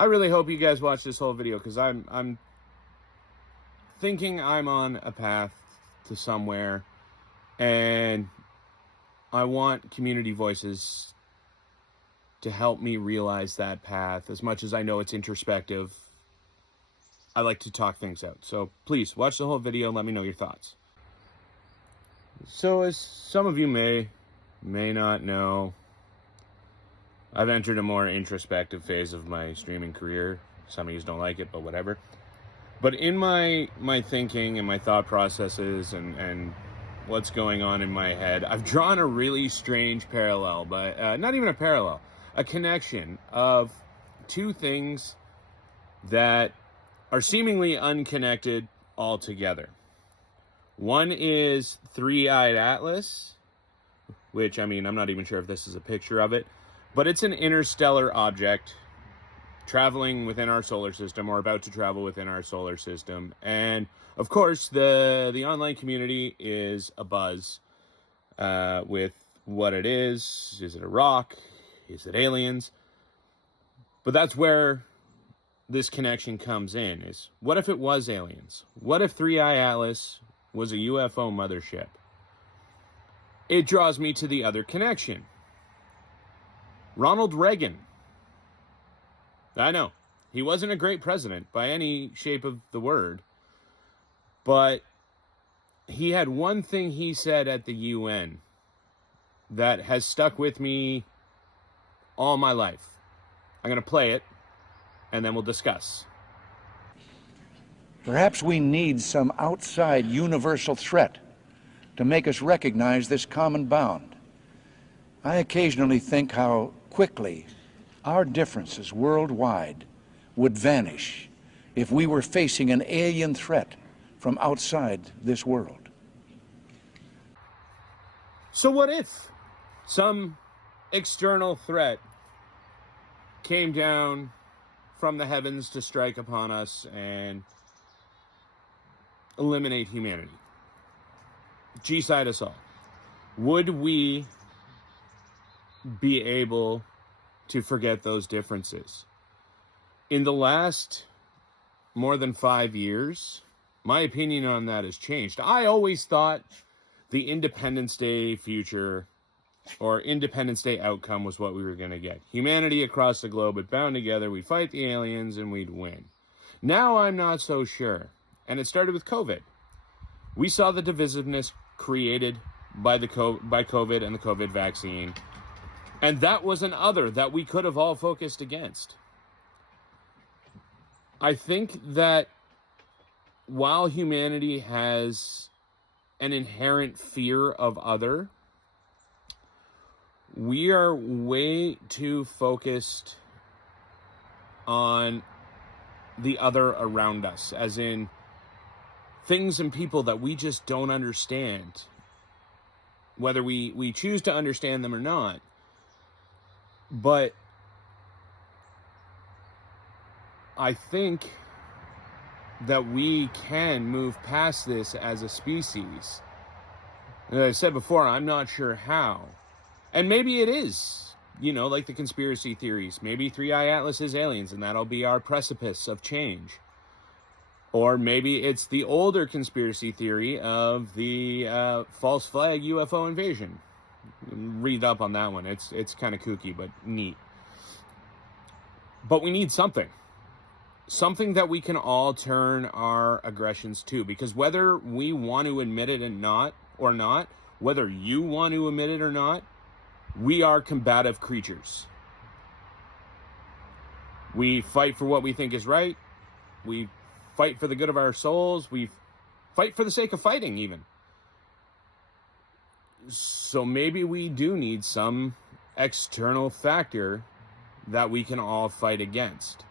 I really hope you guys watch this whole video because I'm thinking I'm on a path to somewhere, and I want community voices to help me realize that path. As much as I know it's introspective, I like to talk things out. So please watch the whole video and let me know your thoughts. So as some of you may not know, I've entered a more introspective phase of my streaming career. Some of you don't like it, but whatever. But in my thinking and my thought processes and what's going on in my head, I've drawn a really strange parallel, but not even a parallel, a connection of two things that are seemingly unconnected altogether. One is Three-Eyed Atlas, which, I mean, I'm not even sure if this is a picture of it, but it's an interstellar object traveling within our solar system, or about to travel within our solar system. And of course, the online community is abuzz with what it is. Is it a rock? Is it aliens? But that's where this connection comes in, is what if it was aliens? What if Three-Eye Atlas was a UFO mothership? It draws me to the other connection. Ronald Reagan. I know, he wasn't a great president by any shape of the word, but he had one thing he said at the UN that has stuck with me all my life. I'm going to play it, and then we'll discuss. Perhaps we need some outside universal threat to make us recognize this common bound. I occasionally think how quickly our differences worldwide would vanish if we were facing an alien threat from outside this world. So what if some external threat came down from the heavens to strike upon us and eliminate humanity? G-side us all. Would we be able to forget those differences? In the last more than 5 years, my opinion on that has changed. I always thought the Independence Day future or Independence Day outcome was what we were going to get. Humanity across the globe would bound together, we'd fight the aliens, and we'd win. Now I'm not so sure. And it started with COVID. We saw the divisiveness created by COVID and the COVID vaccine. And that was an other that we could have all focused against. I think that while humanity has an inherent fear of other, we are way too focused on the other around us, as in things and people that we just don't understand, whether we choose to understand them or not. But I think that we can move past this as a species. As I said before, I'm not sure how. And maybe it is, like the conspiracy theories. Maybe Three-Eye Atlas is aliens, and that'll be our precipice of change. Or maybe it's the older conspiracy theory of the false flag UFO invasion. Read up on that one. It's kind of kooky, but neat. But we need something that we can all turn our aggressions to, because whether we want to admit it or not, whether you want to admit it or not, we are combative creatures. We fight for what we think is right. We fight for the good of our souls. We fight for the sake of fighting, even. So maybe we do need some external factor that we can all fight against.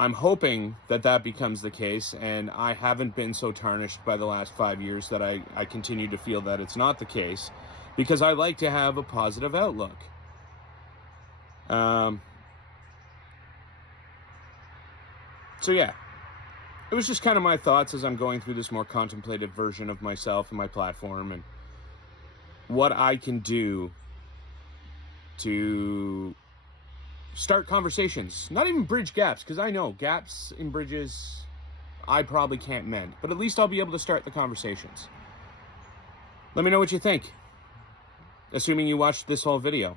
I'm hoping that becomes the case, and I haven't been so tarnished by the last 5 years that I continue to feel that it's not the case, because I like to have a positive outlook. So yeah, it was just kind of my thoughts as I'm going through this more contemplative version of myself and my platform, and what I can do to start conversations. Not even bridge gaps, because I know gaps in bridges I probably can't mend. But at least I'll be able to start the conversations. Let me know what you think, assuming you watched this whole video.